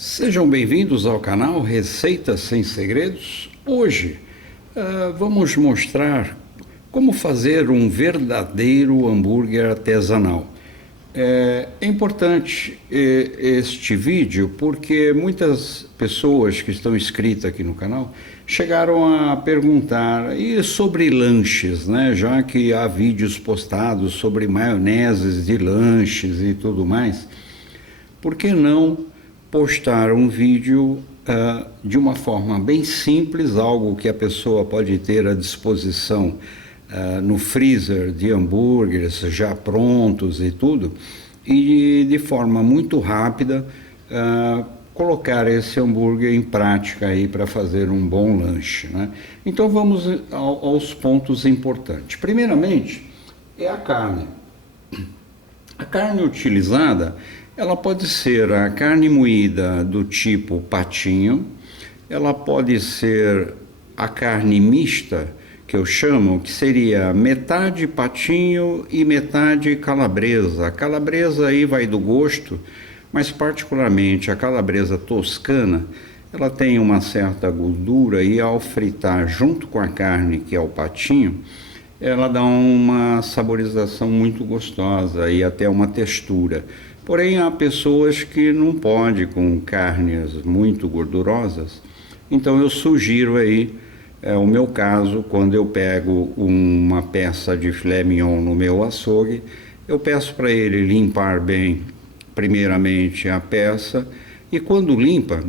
Sejam bem-vindos ao canal Receitas Sem Segredos. Hoje vamos mostrar como fazer um verdadeiro hambúrguer artesanal. É importante este vídeo porque muitas pessoas que estão inscritas aqui no canal chegaram a perguntar sobre lanches, né? Já que há vídeos postados sobre maioneses de lanches e tudo mais, por que não postar um vídeo de uma forma bem simples, algo que a pessoa pode ter à disposição no freezer de hambúrgueres já prontos e tudo, e de forma muito rápida colocar esse hambúrguer em prática aí para fazer um bom lanche, né? Então vamos aos pontos importantes. Primeiramente é a carne. A carne utilizada, ela pode ser a carne moída do tipo patinho, ela pode ser a carne mista, que eu chamo, que seria metade patinho e metade calabresa. A calabresa aí vai do gosto, mas particularmente a calabresa toscana, ela tem uma certa gordura e ao fritar junto com a carne, que é o patinho, ela dá uma saborização muito gostosa e até uma textura. Porém, há pessoas que não podem com carnes muito gordurosas, então eu sugiro aí, o meu caso, quando eu pego uma peça de filé mignon no meu açougue, eu peço para ele limpar bem, primeiramente, a peça, e quando limpa,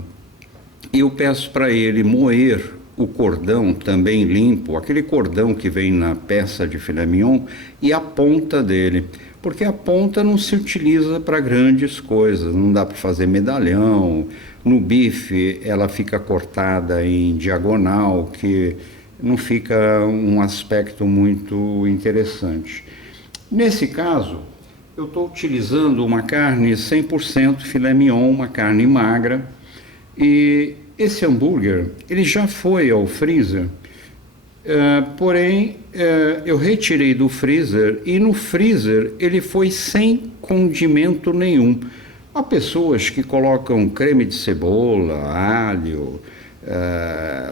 eu peço para ele moer o cordão também limpo, aquele cordão que vem na peça de filé mignon, e a ponta dele, porque a ponta não se utiliza para grandes coisas, não dá para fazer medalhão. No bife ela fica cortada em diagonal, que não fica um aspecto muito interessante. Nesse caso, eu estou utilizando uma carne 100% filé mignon, uma carne magra, e esse hambúrguer, ele já foi ao freezer, porém eu retirei do freezer e no freezer ele foi sem condimento nenhum. Há pessoas que colocam creme de cebola, alho,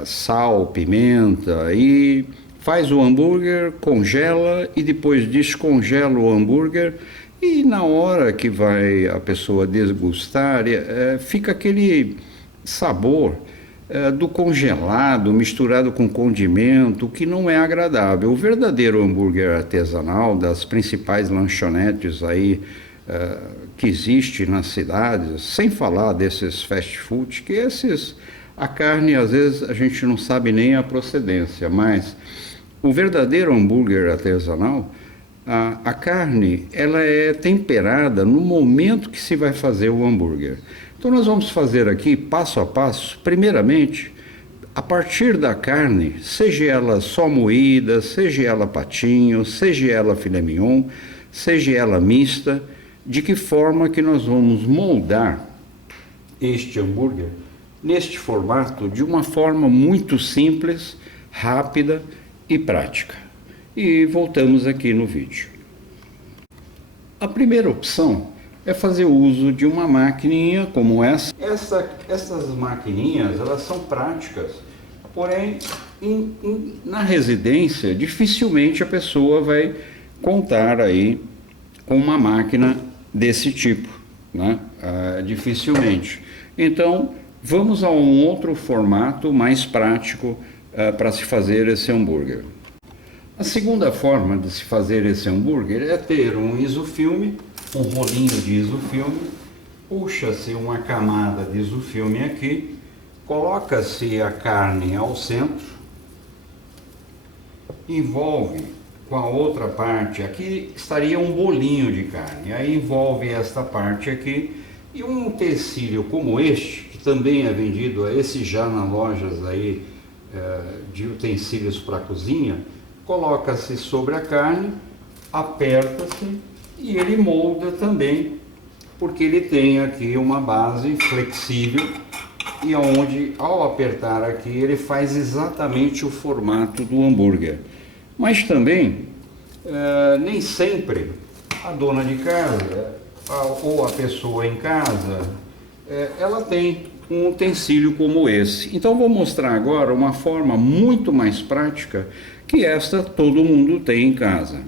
sal, pimenta e faz o hambúrguer, congela e depois descongela o hambúrguer e na hora que vai a pessoa degustar, fica aquele sabor do congelado misturado com condimento, que não é agradável. O verdadeiro hambúrguer artesanal das principais lanchonetes aí que existe nas cidades, sem falar desses fast food, que a carne às vezes a gente não sabe nem a procedência, mas o verdadeiro hambúrguer artesanal, a carne, ela é temperada no momento que se vai fazer o hambúrguer. Então nós vamos fazer aqui passo a passo, primeiramente, a partir da carne, seja ela só moída, seja ela patinho, seja ela filé mignon, seja ela mista, de que forma que nós vamos moldar este hambúrguer neste formato de uma forma muito simples, rápida e prática. E voltamos aqui no vídeo. A primeira opção é fazer uso de uma maquininha como essa. Essas maquininhas, elas são práticas, porém na residência dificilmente a pessoa vai contar aí com uma máquina desse tipo, né? Dificilmente. Então vamos a um outro formato mais prático para se fazer esse hambúrguer. A segunda forma de se fazer esse hambúrguer é ter um isofilme, um rolinho de isofilme, puxa-se uma camada de isofilme aqui, coloca-se a carne ao centro, envolve com a outra parte, aqui estaria um bolinho de carne, aí envolve esta parte aqui, e um utensílio como este, que também é vendido, esse já nas lojas aí de utensílios para cozinha, coloca-se sobre a carne, aperta-se, e ele molda também, porque ele tem aqui uma base flexível e onde ao apertar aqui ele faz exatamente o formato do hambúrguer. Mas também nem sempre a dona de casa ou a pessoa em casa ela tem um utensílio como esse. Então vou mostrar agora uma forma muito mais prática que esta todo mundo tem em casa.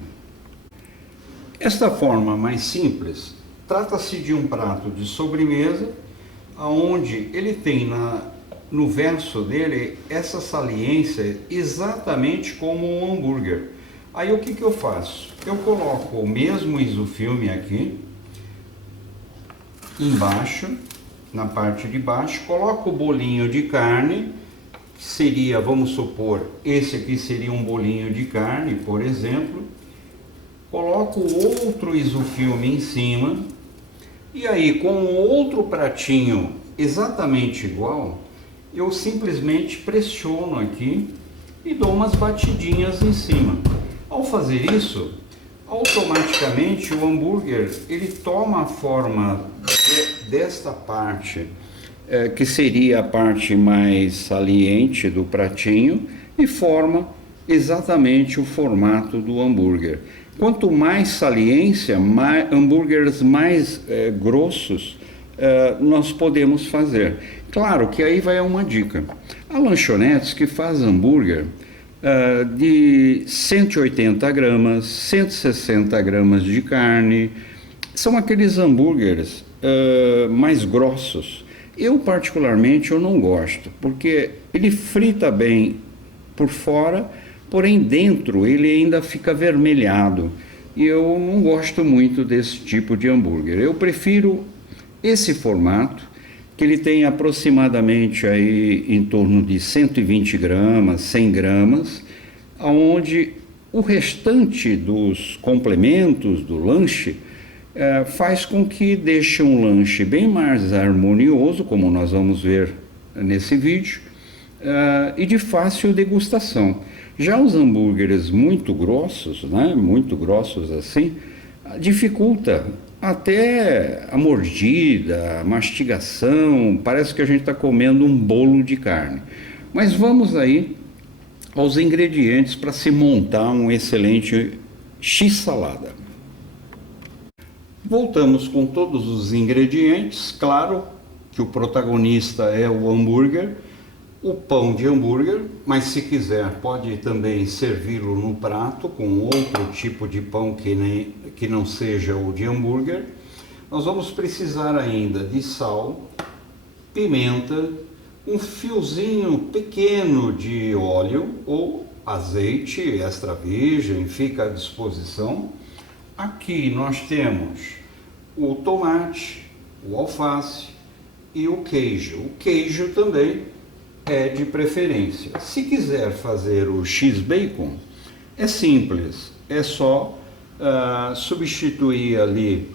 Esta forma mais simples trata-se de um prato de sobremesa, onde ele tem no verso dele essa saliência exatamente como um hambúrguer. Aí o que eu faço? Eu coloco o mesmo isofilme aqui embaixo, na parte de baixo, coloco o bolinho de carne, que seria, vamos supor, esse aqui seria um bolinho de carne, por exemplo. Coloco outro isofilme em cima, e aí com outro pratinho exatamente igual, eu simplesmente pressiono aqui e dou umas batidinhas em cima. Ao fazer isso, automaticamente o hambúrguer ele toma a forma desta parte, que seria a parte mais saliente do pratinho, e forma exatamente o formato do hambúrguer. Quanto mais saliência, hambúrgueres mais grossos nós podemos fazer. Claro que aí vai uma dica. Há lanchonetes que faz hambúrguer de 180 gramas, 160 gramas de carne. São aqueles hambúrgueres mais grossos. Eu particularmente eu não gosto, porque ele frita bem por fora, porém dentro ele ainda fica avermelhado. E eu não gosto muito desse tipo de hambúrguer. Eu prefiro esse formato, que ele tem aproximadamente aí em torno de 120 gramas, 100 gramas, onde o restante dos complementos do lanche faz com que deixe um lanche bem mais harmonioso, como nós vamos ver nesse vídeo, e de fácil degustação. Já os hambúrgueres muito grossos, né, muito grossos assim, dificulta até a mordida, a mastigação, parece que a gente está comendo um bolo de carne. Mas vamos aí aos ingredientes para se montar um excelente x-salada. Voltamos com todos os ingredientes, claro que o protagonista é o hambúrguer, o pão de hambúrguer, mas se quiser pode também servi-lo no prato com outro tipo de pão que não seja o de hambúrguer. Nós vamos precisar ainda de sal, pimenta, um fiozinho pequeno de óleo ou azeite extra virgem, fica à disposição. Aqui nós temos o tomate, o alface e o queijo. O queijo também é de preferência. Se quiser fazer o X-Bacon, é simples, é só substituir ali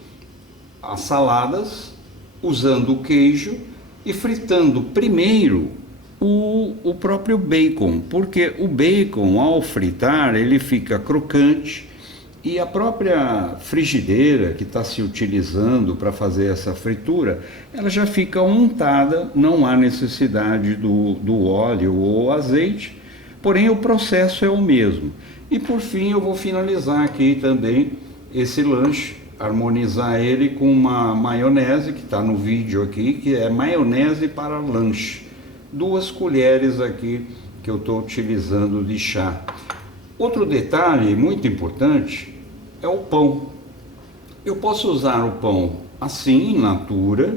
as saladas usando o queijo e fritando primeiro o próprio bacon, porque o bacon ao fritar ele fica crocante e a própria frigideira que está se utilizando para fazer essa fritura, ela já fica untada, não há necessidade do óleo ou azeite, porém o processo é o mesmo. E por fim eu vou finalizar aqui também esse lanche, harmonizar ele com uma maionese que está no vídeo aqui, que é maionese para lanche. 2 colheres aqui que eu estou utilizando de chá. Outro detalhe muito importante é o pão. Eu posso usar o pão assim, in natura,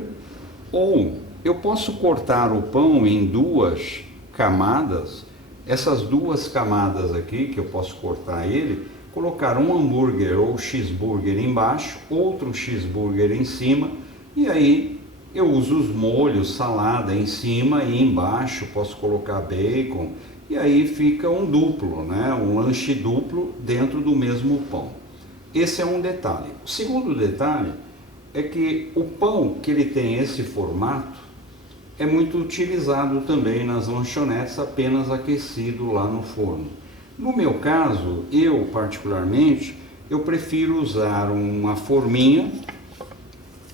ou eu posso cortar o pão em 2 camadas. Essas 2 camadas aqui, que eu posso cortar ele, colocar um hambúrguer ou cheeseburger embaixo, outro cheeseburger em cima, e aí eu uso os molhos, salada em cima e embaixo posso colocar bacon, e aí fica um duplo, né? Um lanche duplo dentro do mesmo pão. Esse é um detalhe. O segundo detalhe é que o pão que ele tem esse formato é muito utilizado também nas lanchonetes, apenas aquecido lá no forno. No meu caso, eu particularmente, eu prefiro usar uma forminha,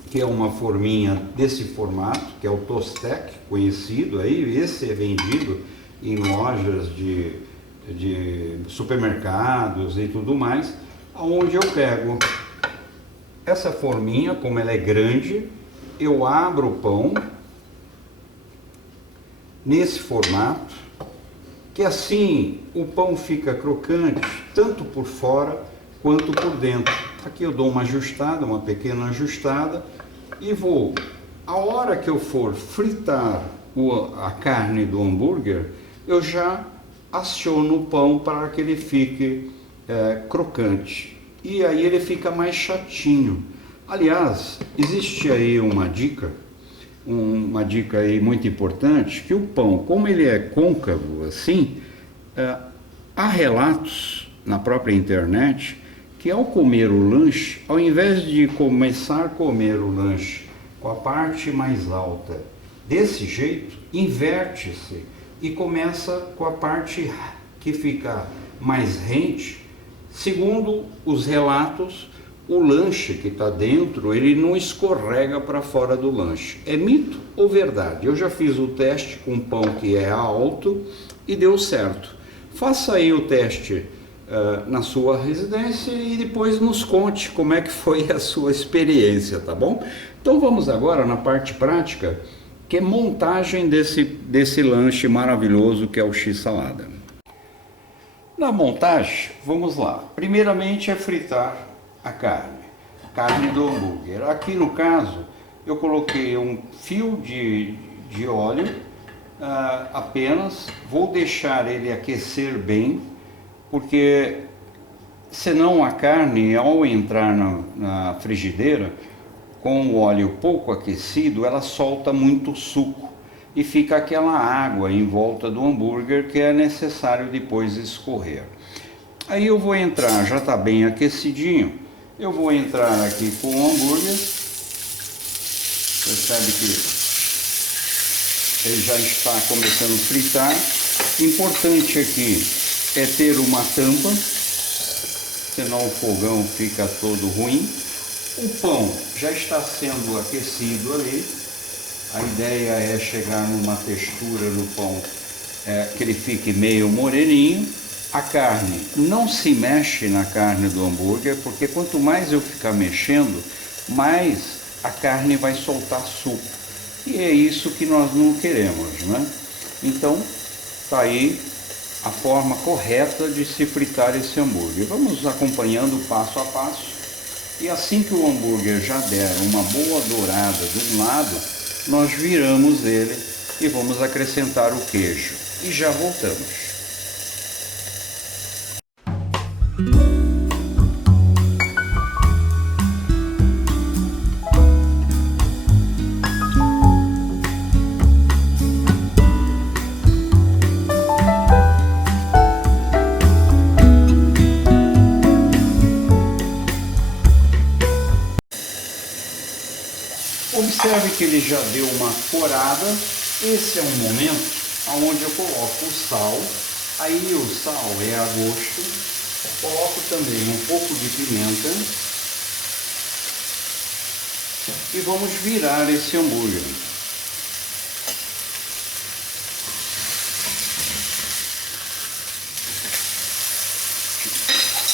que é uma forminha desse formato, que é o Tostec, conhecido aí. Esse é vendido em lojas de supermercados e tudo mais, onde eu pego essa forminha, como ela é grande, eu abro o pão nesse formato, que assim o pão fica crocante, tanto por fora quanto por dentro. Aqui eu dou uma ajustada, uma pequena ajustada, e vou, a hora que eu for fritar a carne do hambúrguer, eu já aciono o pão para que ele fique crocante. E aí ele fica mais chatinho. Aliás, existe aí uma dica aí muito importante, que o pão, como ele é côncavo assim, há relatos na própria internet que ao comer o lanche, ao invés de começar a comer o lanche com a parte mais alta desse jeito, inverte-se e começa com a parte que fica mais rente. Segundo os relatos, o lanche que está dentro, ele não escorrega para fora do lanche. É mito ou verdade? Eu já fiz o teste com pão que é alto e deu certo. Faça aí o teste na sua residência e depois nos conte como é que foi a sua experiência, tá bom? Então vamos agora na parte prática, que é montagem desse lanche maravilhoso que é o X-salada. Na montagem, vamos lá. Primeiramente é fritar a carne do hambúrguer. Aqui no caso, eu coloquei um fio de óleo apenas. Vou deixar ele aquecer bem, porque senão a carne, ao entrar na frigideira, com o óleo pouco aquecido, ela solta muito suco e fica aquela água em volta do hambúrguer que é necessário depois escorrer. Aí eu vou entrar, já está bem aquecidinho, eu vou entrar aqui com o hambúrguer. Percebe que ele já está começando a fritar. Importante aqui é ter uma tampa, senão o fogão fica todo ruim. O pão já está sendo aquecido ali. A ideia é chegar numa textura no pão que ele fique meio moreninho. A carne, não se mexe na carne do hambúrguer, porque quanto mais eu ficar mexendo, mais a carne vai soltar suco. E é isso que nós não queremos, né? Então, tá aí a forma correta de se fritar esse hambúrguer. Vamos acompanhando passo a passo. E assim que o hambúrguer já der uma boa dourada de um lado, nós viramos ele e vamos acrescentar o queijo. E já voltamos. Observe que ele já deu uma corada. Esse é um momento onde eu coloco o sal. Aí o sal é a gosto. Coloco também um pouco de pimenta. E vamos virar esse hambúrguer.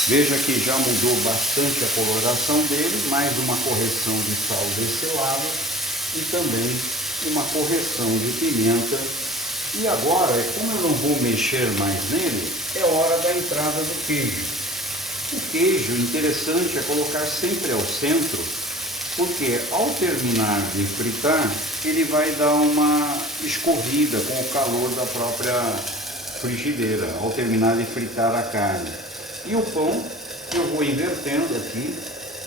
Veja que já mudou bastante a coloração dele, mais uma correção de sal desse lado e também uma correção de pimenta. E agora, como eu não vou mexer mais nele, é hora da entrada do queijo. O queijo, interessante é colocar sempre ao centro, porque ao terminar de fritar, ele vai dar uma escorrida com o calor da própria frigideira, ao terminar de fritar a carne. E o pão, eu vou invertendo aqui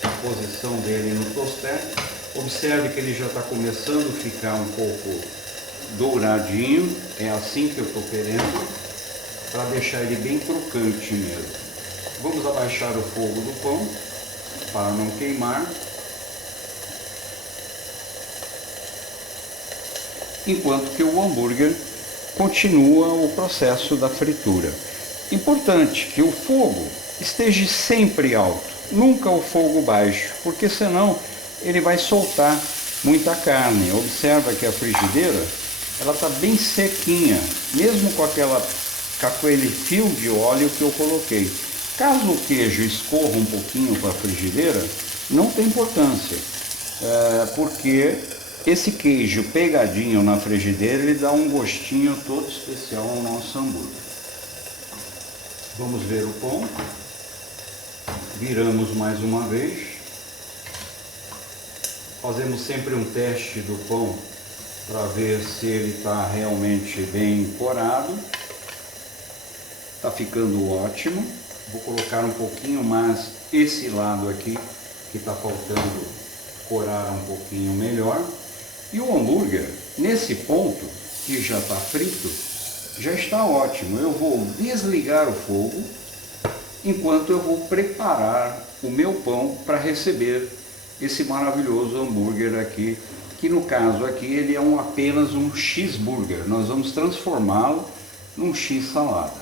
a posição dele no toster. Observe que ele já está começando a ficar um pouco douradinho. É assim que eu estou querendo, para deixar ele bem crocante mesmo. Vamos abaixar o fogo do pão, para não queimar. Enquanto que o hambúrguer continua o processo da fritura. Importante que o fogo esteja sempre alto, nunca o fogo baixo, porque senão ele vai soltar muita carne. Observa que a frigideira, ela está bem sequinha, mesmo com aquele fio de óleo que eu coloquei. Caso o queijo escorra um pouquinho para a frigideira, não tem importância, porque Esse queijo pegadinho na frigideira, ele dá um gostinho todo especial ao nosso hambúrguer. Vamos ver o pão. Viramos mais uma vez. Fazemos sempre um teste do pão para ver se ele está realmente bem corado. Está ficando ótimo. Vou colocar um pouquinho mais esse lado aqui, que está faltando corar um pouquinho melhor. E o hambúrguer, nesse ponto, que já está frito, já está ótimo. Eu vou desligar o fogo, enquanto eu vou preparar o meu pão para receber esse maravilhoso hambúrguer aqui, que no caso aqui ele é apenas um cheeseburger. Nós vamos transformá-lo num x-salada.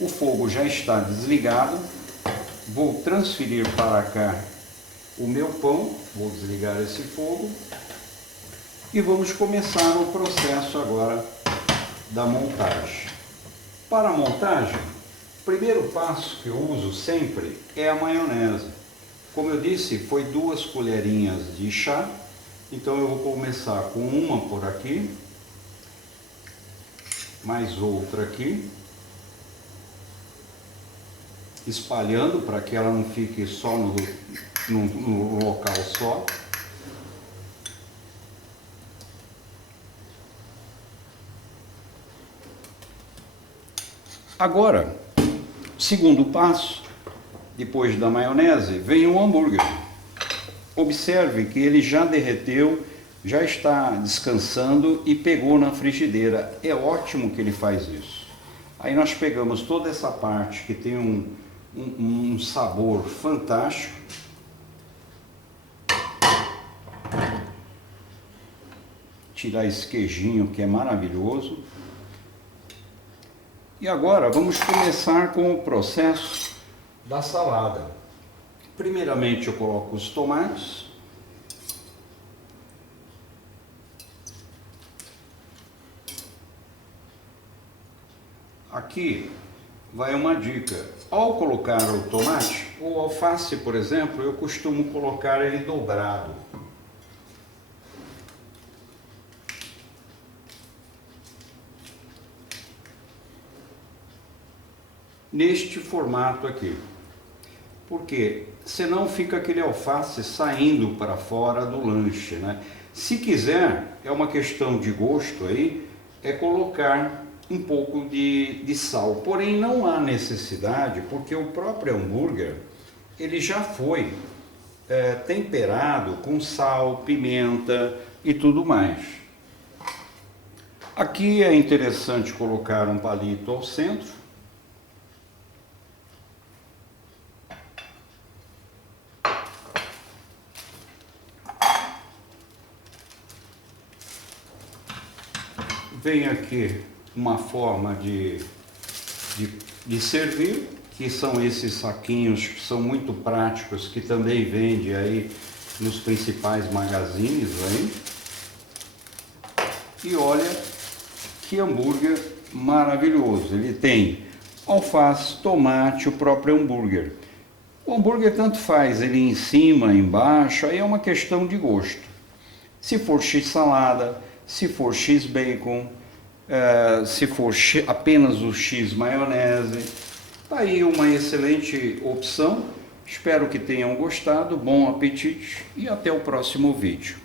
O fogo já está desligado, vou transferir para cá o meu pão, vou desligar esse fogo e vamos começar o processo agora da montagem. Para a montagem, o primeiro passo que eu uso sempre é a maionese. Como eu disse, foi 2 colherinhas de chá, então eu vou começar com uma por aqui, mais outra aqui, espalhando para que ela não fique só no local só. Agora, segundo passo, depois da maionese, vem o hambúrguer. Observe que ele já derreteu, já está descansando e pegou na frigideira. É ótimo que ele faz isso. Aí nós pegamos toda essa parte que tem um sabor fantástico. Tirar esse queijinho que é maravilhoso. E agora vamos começar com o processo da salada. Primeiramente eu coloco os tomates. Aqui vai uma dica. Ao colocar o tomate, o alface, por exemplo, eu costumo colocar ele dobrado. Neste formato aqui, porque senão fica aquele alface saindo para fora do lanche, né? Se quiser, é uma questão de gosto aí, é colocar um pouco de sal, porém não há necessidade, porque o próprio hambúrguer ele já foi temperado com sal, pimenta e tudo mais. Aqui é interessante colocar um palito ao centro. Vem aqui uma forma de servir, que são esses saquinhos que são muito práticos, que também vende aí nos principais magazines aí. E olha que hambúrguer maravilhoso. Ele tem alface, tomate, o próprio hambúrguer. O hambúrguer tanto faz ele em cima, embaixo, aí é uma questão de gosto. Se for x-salada, se for x-bacon, se for apenas o x-maionese, tá aí uma excelente opção. Espero que tenham gostado, bom apetite e até o próximo vídeo.